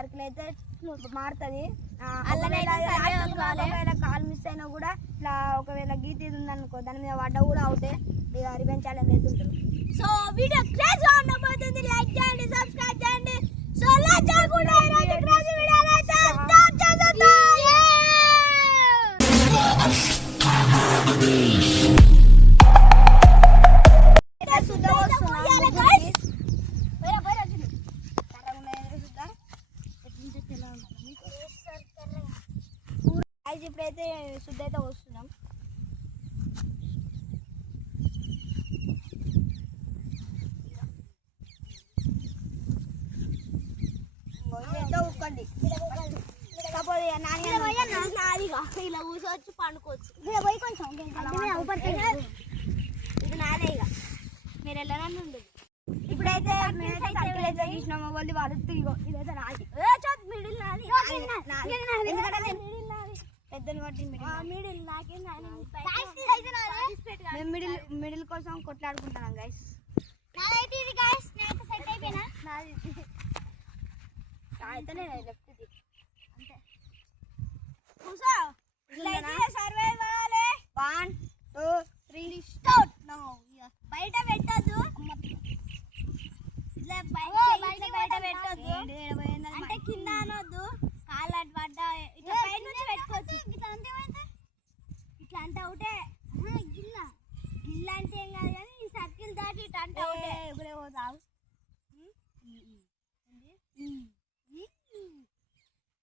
Circle అయితే మారుతుంది. ఒకవేళ కాల్ మిస్ అయినా కూడా ఇట్లా ఒకవేళ గీత ఉందనుకో దాని మీద పడ్డ కూడా అవుతే ఇక రివెంజ్ ఛాలెంజ్ అయితే ఉంటుంది. సో వీడియో క్రేజ్ గా ఉండబోతుంది. లైక్ చేయండి, సబ్స్క్రైబ్ చేయండి. సో లెట్స్ గో ఈరోజు క్రేజ్ వీడియో అయితే స్టార్ట్ చేద్దాం. ఇప్పుడైతే శుద్ధ అయితే వస్తున్నాం. ఉక్కండి ఇలా కూర్చోవచ్చు, పండుకోవచ్చు. పోయి కొంచెం ఇది నాదే ఇక మీరు వెళ్ళనని ఉండదు. ఇప్పుడైతే సర్కిల్ అయితే తీసినాము. వాళ్ళు వాడుతూ ఇగో ఇదైతే నాది. మిడిల్ నాది, పెద్దలు పట్టి మిడిల్ కోసం కొట్లాడుకుంటున్నాం గైస్. బయట పెట్టద్దు, బయట పెట్టద్దు అంటే కింద అనొద్దు. కాళ్ళు అటు పడ్డా ఇట్లా పై నుంచి పెట్టుకోవచ్చు. ఇట్లా అంటే ఒకటే గిల్ల గిల్ల అంటే ఏం కాదు కానీ ఈ సర్కిల్ దాటి ఇట్లా అంటే ఒకటే ఇప్పుడే పోతావు.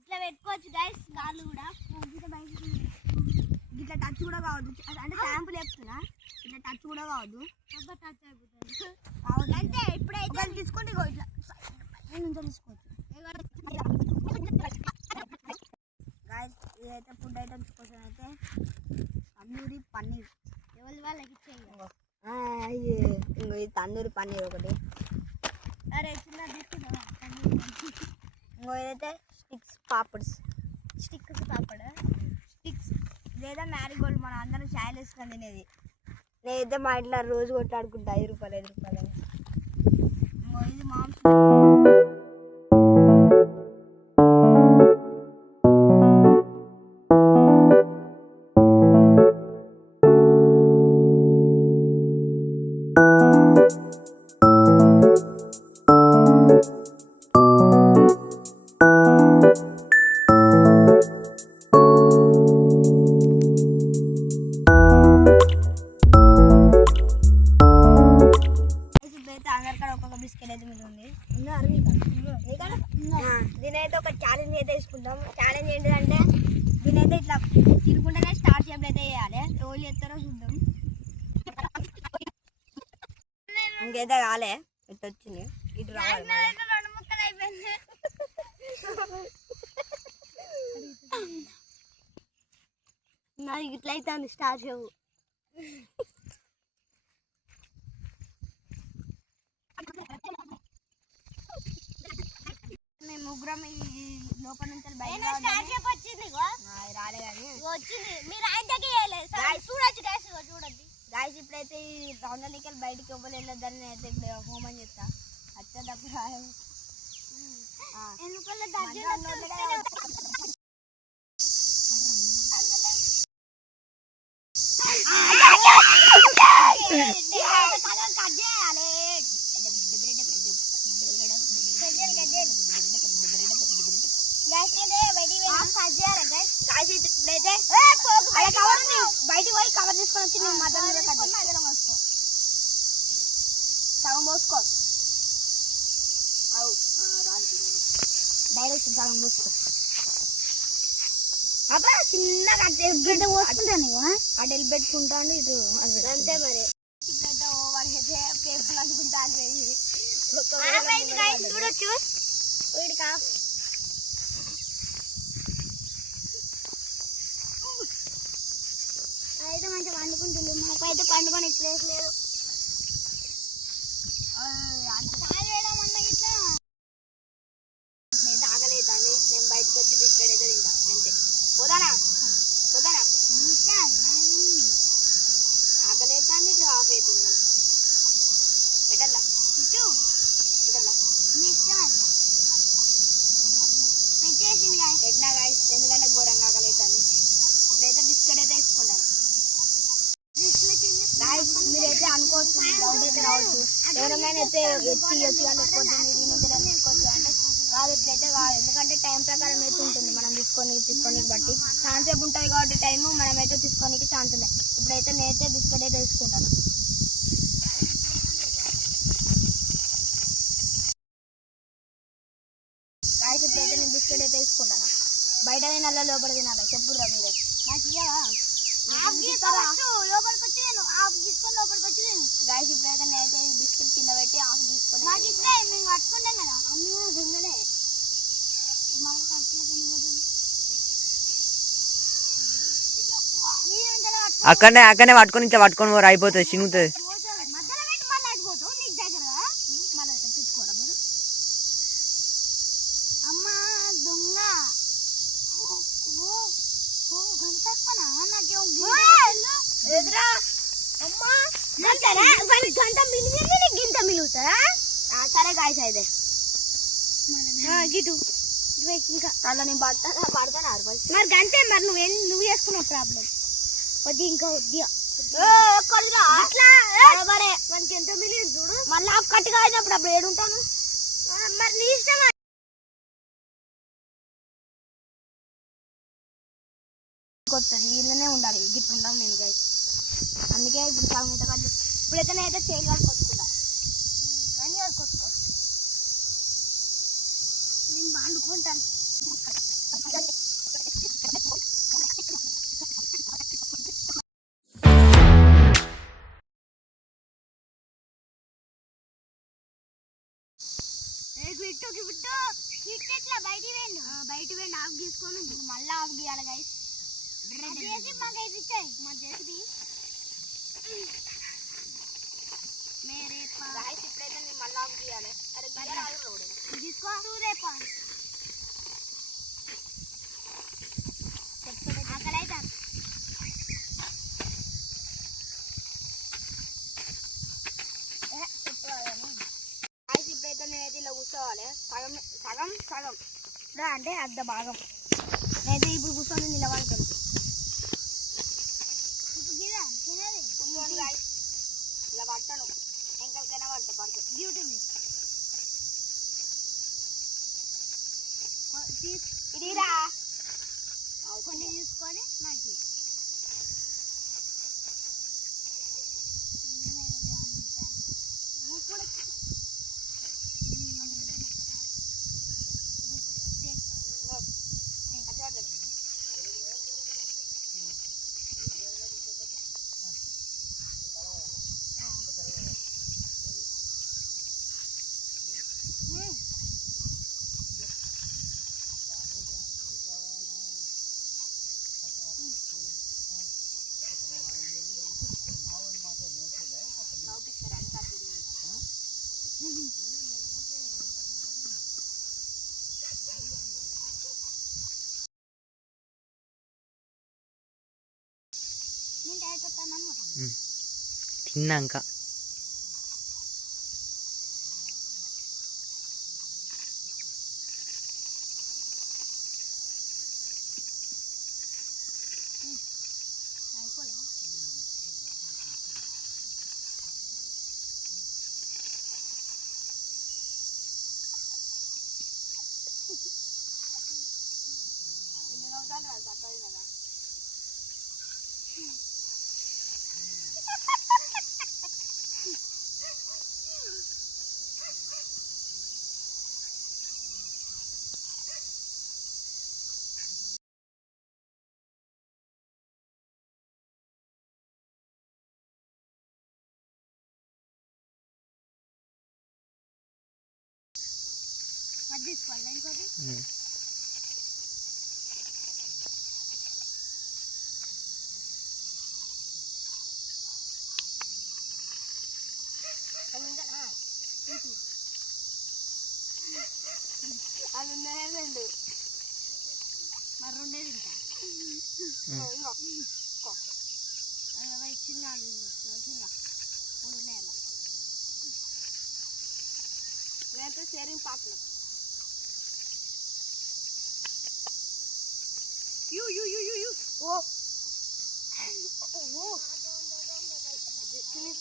ఇట్లా పెట్టుకోవచ్చు గైస్. కాళ్ళు కూడా ఇట్లా టచ్ కూడా కావద్దు. అంటే శాంపుల్ చెప్తున్నా, ఇట్లా టచ్ కూడా కావద్దు. టచ్ అయిపోతుంది అంటే ఇప్పుడైతే తీసుకుంటే ఇట్లా నుంచి తీసుకోవచ్చు. ఇదైతే ఫుడ్ ఐటమ్స్ కోసం అయితే తందూరి పన్నీర్ ఎవరి వాళ్ళకి ఇచ్చేయి. ఇంకో ఇది తందూరి పన్నీర్ ఒకటి. అరే చిన్న ఇంకో ఇదైతే sticks papads. Sticks papad sticks లేదా మ్యారీగోల్డ్ మన అందరం చాయ్ వేసుకొని తినేది. నేనైతే మా ఇంట్లో రోజు కొట్లాడుకుంటా 5 రూపాయలు 5 రూపాయలు. ఇంకో ఇది మాంసం. బిస్కెట్ అయితే మీద ఉంది. దీనైతే ఒక ఛాలెంజ్ అయితే తీసుకుంటాం. ఛాలెంజ్ ఏంటంటే దీనైతే ఇట్లా తిరుగుకుంటేనే స్టార్ షేప్ అయితే వేయాలి. ఎవరు చేస్తారో చూద్దాం. ఇంకైతే కాలే ఇటు వచ్చింది, ఇటు రావాలి. 2 ముక్కలు అయిపోయింది. నాకు ఇట్లా అవుతుంది స్టార్ షేప్. మేము ముగ్గురం ఈ లోపల నుంచి బయట వచ్చింది రాలే కానీ వచ్చింది. మీరు చూడొచ్చు గ్యాస్ చూడండి గాయస్. ఇప్పుడైతే ఈ రౌండలికల్ బయటికి ఇవ్వలేదని అయితే ఇప్పుడు హోమం చేస్తా. వచ్చేటప్పుడు బయటికి పోయి కవర్ తీసుకొని వచ్చి నేను సగం పోసుకో. డైరెక్ట్ సగం పోసుకో. అబ్బా చిన్నగా ఎగ్గడ్డ పోసుకుంటాను. అటు వెళ్ళి పెట్టుకుంటాను ఇటు అంతే. మరి ఇప్పుడైతే ఓవర్ కేక్ అనుకుంటాను. చూడొచ్చు వీడికి అయితే మంచిగా పండుకుంటుంది. మాకైతే పండుకొని ప్లేస్ లేదు. ఇట్లా ఆగలేదండి. నేను బయటకు వచ్చి బిస్కెట్ అయితే తింటా అంతే. పోదానా పోదానా ఆకలేదండి. ఇది ఆఫ్ అవుతుంది. పెట్టల్లా పెట్టల్లా పెట్టినా గాయస్ ఎందుకంటే ఘోరంగా ఆకలితాను. ఇప్పుడైతే బిస్కెట్ అయితే వేసుకుంటాను. మీరైతే అనుకోవచ్చు డౌట్ అయితే రావచ్చు, ఎవరైనా అయితే ఎత్తి లేకపోతే మీరు తీసుకోవచ్చు అంటే కాదు, ఇట్లయితే కాదు. ఎందుకంటే టైం ప్రకారం అయితే ఉంటుంది, మనం తీసుకోనికి బట్టి ఛాన్స్ సేపు ఉంటుంది కాబట్టి టైము మనమైతే తీసుకోనికి ఛాన్స్ ఉన్నాయి. ఇప్పుడైతే నేనైతే బిస్కెట్ అయితే తీసుకుంటాను. గాయస్ ఇప్పుడైతే నేను బిస్కెట్ అయితే తీసుకుంటాను. బయట తినాలా లోపల తినాలా చెప్పుర్రా మీరే. గాయస్ ఇప్పుడైతే నేనైతే ఈ బిస్కెట్ కింద పెట్టి ఆఫ్ తీసుకొని అక్కడనే పట్టుకొని పోరు, అయిపోతుంది, చినుగుతుంది. సరే గాయస్ అయితే గిటు ఇంకా అలా నేను పడతాను మరి గంతే. మరి నువ్వు చేసుకున్నావు ప్రాబ్లం కొద్ది ఇంకా కొద్దిగా మనకి ఎంత మిలియన్ చూడు. మళ్ళీ కట్టుగా అయినప్పుడు అప్పుడు ఏడుంటాను. మరి నీ ఇష్టం. కొత్తది వీళ్ళనే ఉండాలి, గిట్లు ఉండాలి నేను గాయస్. అందుకే ఇప్పుడు చాలా మీద కాదు. ఇప్పుడైతే నేనైతే చేయాలి కాదు కొట్టుకుంటా కానీ అది కొట్టుకో నేను బాగుంటాను. బయట వేయండి ఆఫ్ తీసుకొని మళ్ళీ ఆఫ్ గీయాలి గైస్. ఇప్పుడైతే నేను మళ్ళీ ఆఫ్ గీయాలి. తీసుకో రేపా అక్కడైతే ఇప్పుడైతే నేనైతే ఇలా కూర్చోవాలి. సగం సగం సగం అంటే అర్ధ భాగం. నేనైతే ఇప్పుడు కూర్చొని నిలబడతాను. ఇలా పడతాను, ఎంకలకైనా పడతా డ్యూటీ ఇదిరా కొన్ని తీసుకొని నాకు తిన్నాక తీసుకోవాలి ఇంకోటి. అది ఉన్నాయి రెండు మరి రెండే తింటా. చిన్న చిన్న మూడు ఉన్నాయి అలా. నేనైతే షేరింగ్ పార్ట్నర్. ఓ ఓ మిస్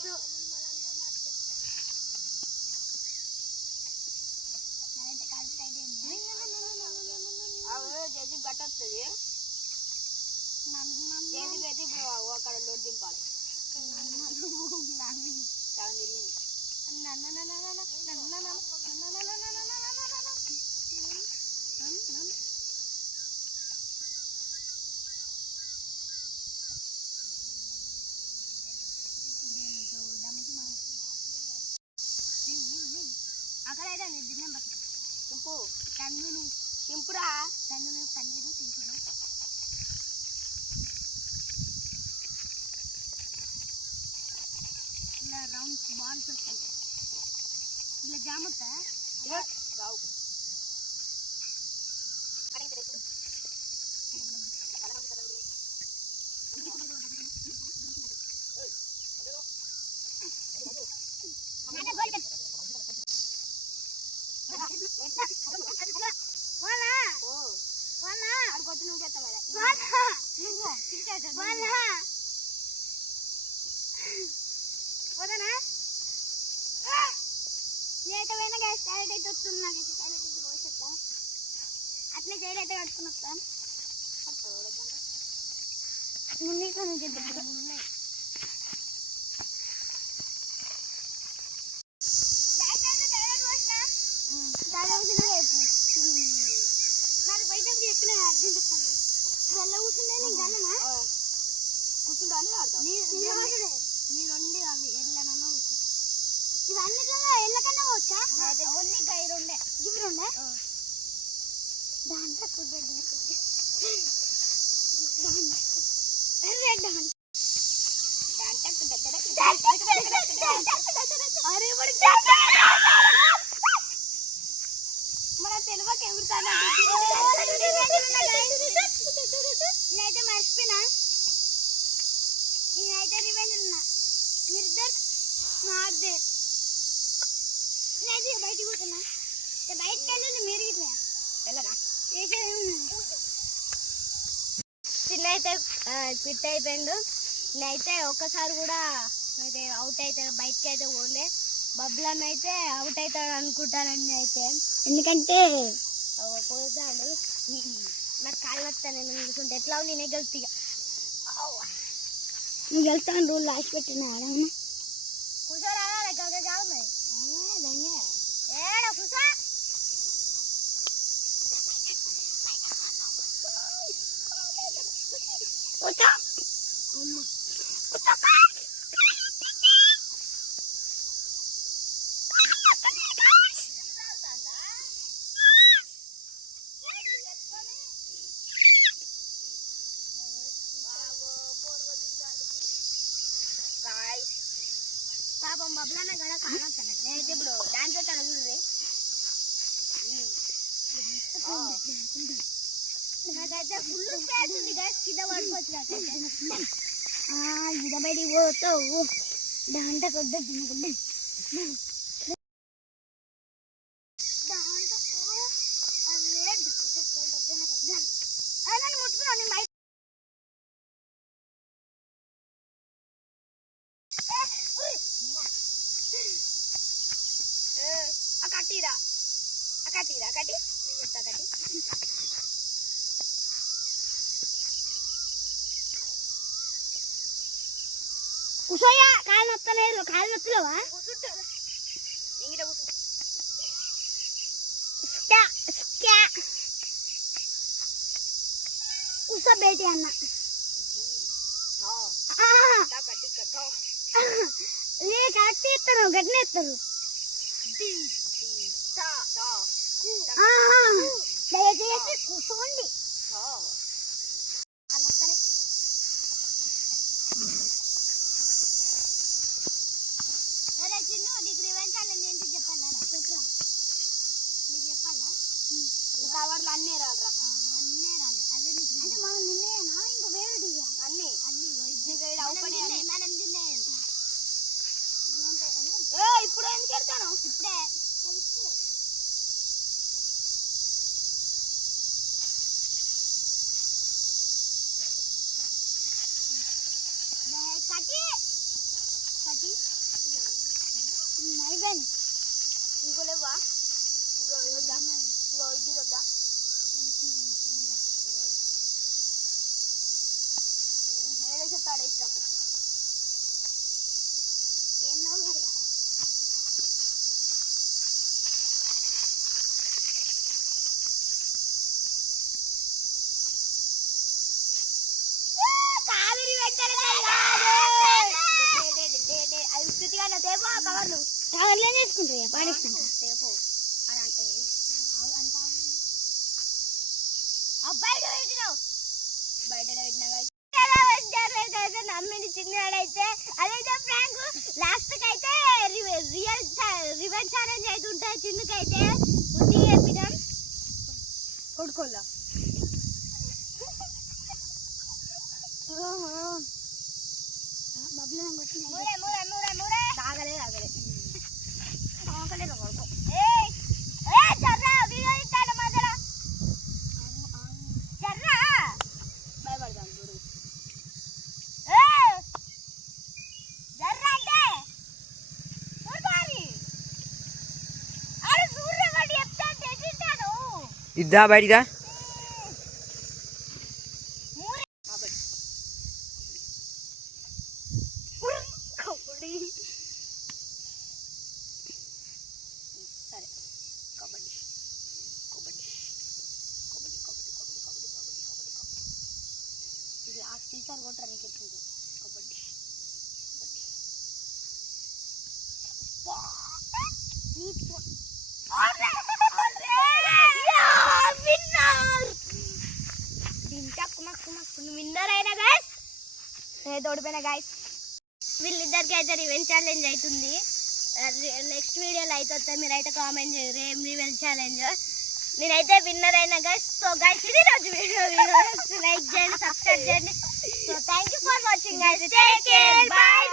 చేసి గట్టొస్తుంది చేసి పెట్టి ఇప్పుడు అక్కడ లోడ్ దింపాలి చాలా తిరిగింది అక్కడైతే దిన్నం పట్టు చింపు కందుని చింపురా కందుని పన్నీరు తీసుకున్నాం ఇలా రౌండ్ బాల్స్ వస్తాయి ఇలా జామ్ వస్తా రావు అట్లే చేయలేదు కట్టుకుని వస్తా నీకు ఉన్నాయి మరి బయటకు చెప్పిన అర్జెంట్ వెళ్ళ కూర్చుంటే నేను కలనా కూర్చుంటానే ఆడతాం నీరుండి అవి ఎల్లనన్నా కూర్చో ఇవన్నిట్లో ఎల్లకన్నా వచ్చా ఓన్లీ ఇవి రెండే దాంట్లో మన తెలుగుకి ఎగురుతాను నేనైతే మర్చిపోయినా నేనైతే రివెంజ్ ఉన్నా మీరిద్దరు నాదే నేనైతే బయటికి పోతున్నా బయటకు వెళ్ళండి మీరు ఇట్లా వెళ్ళనా చిన్న అయితే క్విట్ అయిపోయిండు నేనైతే ఒక్కసారి కూడా అయితే అవుట్ అవుతాడు బయటకి అయితే పోలే బబ్లం అయితే అవుట్ అవుతాడు అనుకుంటానండి అయితే ఎందుకంటే పోతాడు నాకు కాళ్ళు వస్తాను నేను కూర్చుంటే ఎట్లా నేనే గెలుస్తా నువ్వు గెలుస్తాను రూల్ లాస్ట్ పెట్టిన ఆడమ్మా కూర్చోరా దగ్గర కాదు ఏడా కూర్చో పాపం బబ్లాన్న కూడా కానొస్తాను నేనైతే ఇప్పుడు డాన్స్ చేస్తాను చూడండి నాకైతే ఫుల్ స్పేస్ ఉంది కింద పడుకోవచ్చు నాకైతే గిద బయటికి పోతావు దాంట్లో కొద్ది తినకుండా నన్ను ముట్టుకున్నావు నేను బయట కట్టిరా కట్టి నేను చెప్తా కట్టి కూర్చోయా కాళ్ళు నొత్తలేదు కాళ్ళు నొత్తలేవా ఇంగిట కూర్చో కూర్చో బేటి అన్న కరెక్ట్ ఇస్తారు గట్టినే ఇస్తారు దయచేసి కూర్చోండి అరే చిన్ను నీకు రివెంజ్ ఛాలెంజ్ ఏంటి చెప్పాలా చెప్పరా నీకు చెప్పాలా కవర్లు అన్నీ రాలరా అన్నీ రాలే అదే నీకు అంటే మనం నిన్నేనా ఇంకా వేరే అన్నీ మనం తిన్నాను ఇప్పుడు ఎందుకు వెళ్తాను ఇప్పుడే ఇంకో లేవా ఇంకో వద్దా ఇంకో ఇది వద్దా చెప్తాడు ఇచ్చినప్పుడు ఏమో కవర్లో తీసుకుంటారు పాడేస్తాను నమ్మింది చిన్నవాడైతే అదైతే ఫ్రాంక్ లాస్ట్ కి అయితే రియల్ రివెంజ్ ఛాలెంజ్ అయితే ఉంటుంది చిన్నకైతే బుద్ధి చెప్పినాం కొడుకోలా ఇద్దా బయటిదా ఈసారి కొట్టరా నీకు ఎట్లుంటుంది కబడ్డీ విన్నర్ అయినా గైస్ తోడిపోయినా గైస్ వీళ్ళిద్దరికి అయితే రివెంజ్ ఛాలెంజ్ అవుతుంది నెక్స్ట్ వీడియోలో అయితే వస్తాయి మీరైతే కామెంట్ చేయరు ఏం రివెంజ్ ఛాలెంజ్ నేనైతే విన్నర్ అయినా గైస్ సో గైస్ ఇది రోజు వీడియో లైక్ చేయండి సబ్స్క్రైబ్ చేయండి so thank you for watching guys take care bye